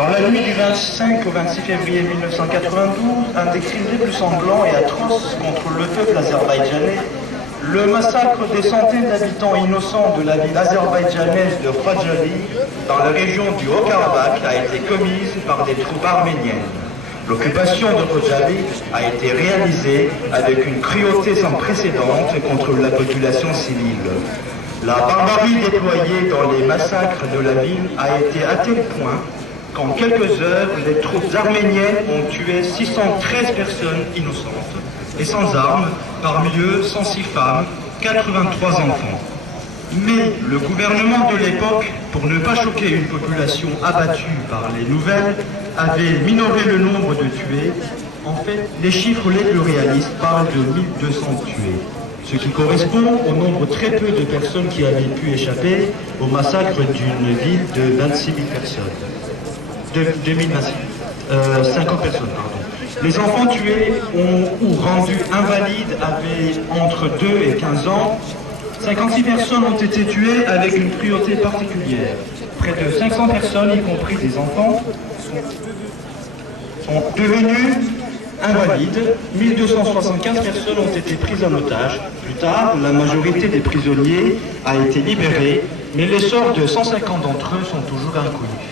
Dans la nuit du 25 au 26 février 1992, un des crimes les plus sanglants et atroces contre le peuple azerbaïdjanais, le massacre des centaines d'habitants innocents de la ville azerbaïdjanaise de Khojaly, dans la région du Haut-Karabakh, a été commise par des troupes arméniennes. L'occupation de Khojaly a été réalisée avec une cruauté sans précédent contre la population civile. La barbarie déployée dans les massacres de la ville a été à tel point qu'en quelques heures, les troupes arméniennes ont tué 613 personnes innocentes et sans armes, parmi eux 106 femmes, 83 enfants. Mais le gouvernement de l'époque, pour ne pas choquer une population abattue par les nouvelles, avait minoré le nombre de tués. En fait, les chiffres les plus réalistes parlent de 1200 tués, ce qui correspond au nombre très peu de personnes qui avaient pu échapper au massacre d'une ville de 26 000 personnes. 50 personnes, pardon. Les enfants tués ou rendus invalides avaient entre 2 et 15 ans. 56 personnes ont été tuées avec une cruauté particulière. Près de 500 personnes, y compris des enfants, sont devenues invalides. 1275 personnes ont été prises en otage. Plus tard, la majorité des prisonniers a été libérée, mais les sorts de 150 d'entre eux sont toujours inconnus.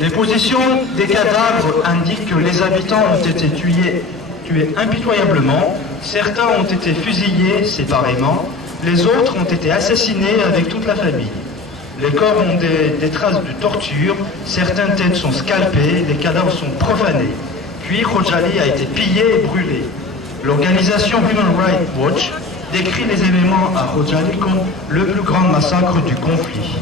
Les positions des cadavres indiquent que les habitants ont été tués impitoyablement. Certains ont été fusillés séparément, les autres ont été assassinés avec toute la famille. Les corps ont des traces de torture, certaines têtes sont scalpées, les cadavres sont profanés. Puis Khojaly a été pillé et brûlé. L'organisation Human Rights Watch décrit les événements à Khojaly comme le plus grand massacre du conflit.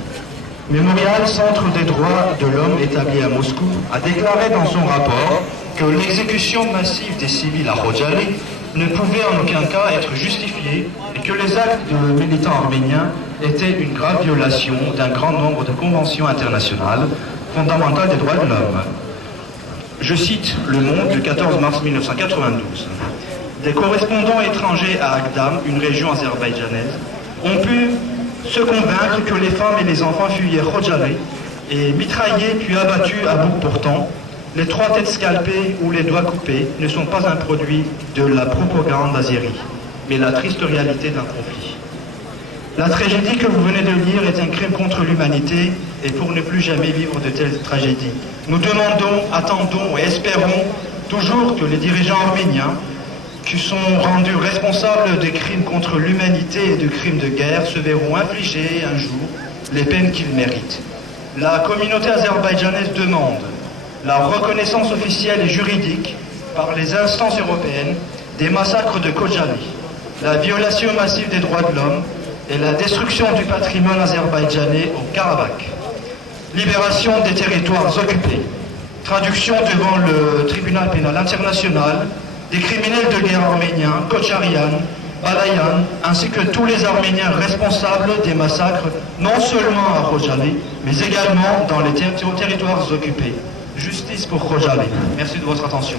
Mémorial, Centre des droits de l'homme établi à Moscou, a déclaré dans son rapport que l'exécution massive des civils à Khojaly ne pouvait en aucun cas être justifiée et que les actes de militants arméniens étaient une grave violation d'un grand nombre de conventions internationales fondamentales des droits de l'homme. Je cite Le Monde du 14 mars 1992. Des correspondants étrangers à Agdam, une région azerbaïdjanaise, ont pu se convaincre que les femmes et les enfants fuyaient Khojaly et mitraillés puis abattus à bout portant. Les 3 têtes scalpées ou les doigts coupés ne sont pas un produit de la propagande azérie, mais la triste réalité d'un conflit. La tragédie que vous venez de lire est un crime contre l'humanité et pour ne plus jamais vivre de telles tragédies. Nous demandons, attendons et espérons toujours que les dirigeants arméniens qui sont rendus responsables des crimes contre l'humanité et de crimes de guerre se verront infliger un jour les peines qu'ils méritent. La communauté azerbaïdjanaise demande la reconnaissance officielle et juridique par les instances européennes des massacres de Khojaly, la violation massive des droits de l'homme et la destruction du patrimoine azerbaïdjanais au Karabakh, libération des territoires occupés, traduction devant le tribunal pénal international des criminels de guerre arméniens, Kocharian, Balayan, ainsi que tous les Arméniens responsables des massacres, non seulement à Khojaly, mais également dans les territoires occupés. Justice pour Khojaly. Merci de votre attention.